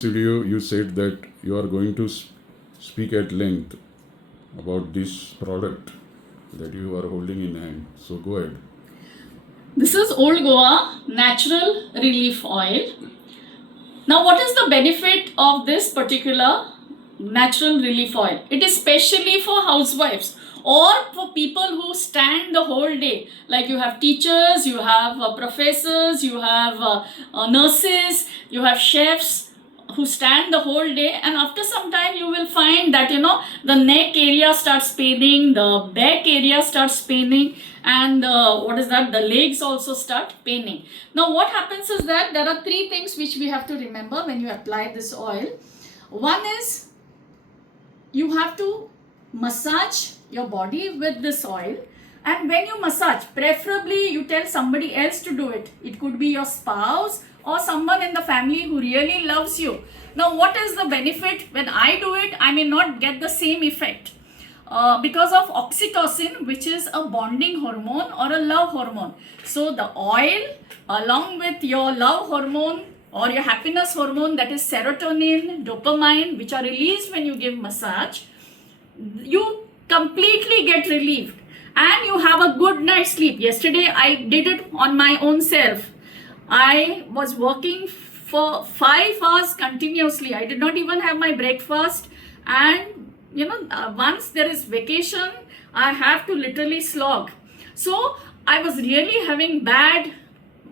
Studio, you said that you are going to speak at length about this product that you are holding in hand. So go ahead. This is Old Goa Natural Relief Oil. Now, what is the benefit of this particular natural relief oil? It is specially for housewives or for people who stand the whole day. Like you have teachers, you have professors, you have nurses, you have chefs who stand the whole day, and after some time you will find that the neck area starts paining, the back area starts paining, and the legs also start paining. Now what happens is that there are three things which we have to remember when you apply this oil. One is you have to massage your body with this oil, and when you massage, preferably you tell somebody else to do it. It could be your spouse or someone in the family who really loves you. Now what is the benefit? When I do it, I may not get the same effect because of oxytocin, which is a bonding hormone or a love hormone. So the oil along with your love hormone or your happiness hormone, that is serotonin, dopamine, which are released when you give massage, you completely get relieved and you have a good night's sleep. Yesterday I did it on my own self. I was working for 5 hours continuously. I did not even have my breakfast, and once there is vacation, I have to literally slog. So I was really having bad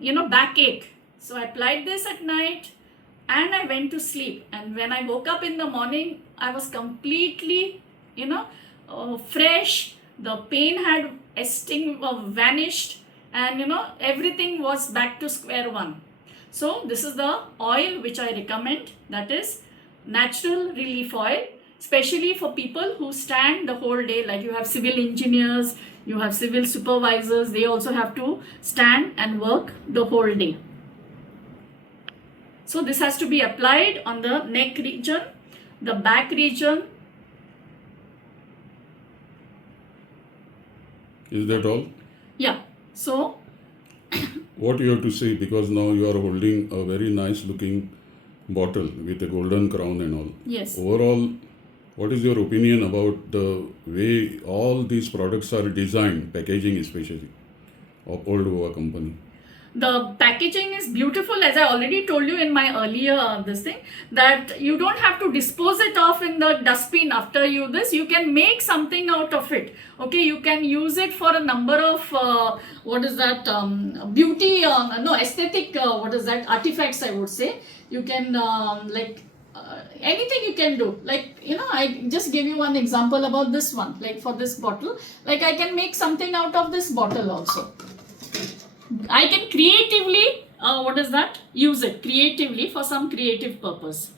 backache. So I applied this at night and I went to sleep, and when I woke up in the morning, I was completely fresh. The pain had vanished, and everything was back to square one. So this is the oil which I recommend, that is natural relief oil, especially for people who stand the whole day. Like you have civil engineers, you have civil supervisors, they also have to stand and work the whole day. So this has to be applied on the neck region, the back region. Is that all? Yeah. So What you have to say, because now you are holding a very nice looking bottle with a golden crown and all. yes. Overall, what is your opinion about the way all these products are designed, packaging especially, of Old Goa company? The packaging is beautiful, as I already told you in my earlier this thing, that you don't have to dispose it off in the dustbin after you can make something out of it. Okay, you can use it for a number of beauty aesthetic artifacts, I would say. You can anything you can do. I just gave you one example about this one. Like for this bottle, like I can make something out of this bottle also. I can creatively use it creatively for some creative purpose.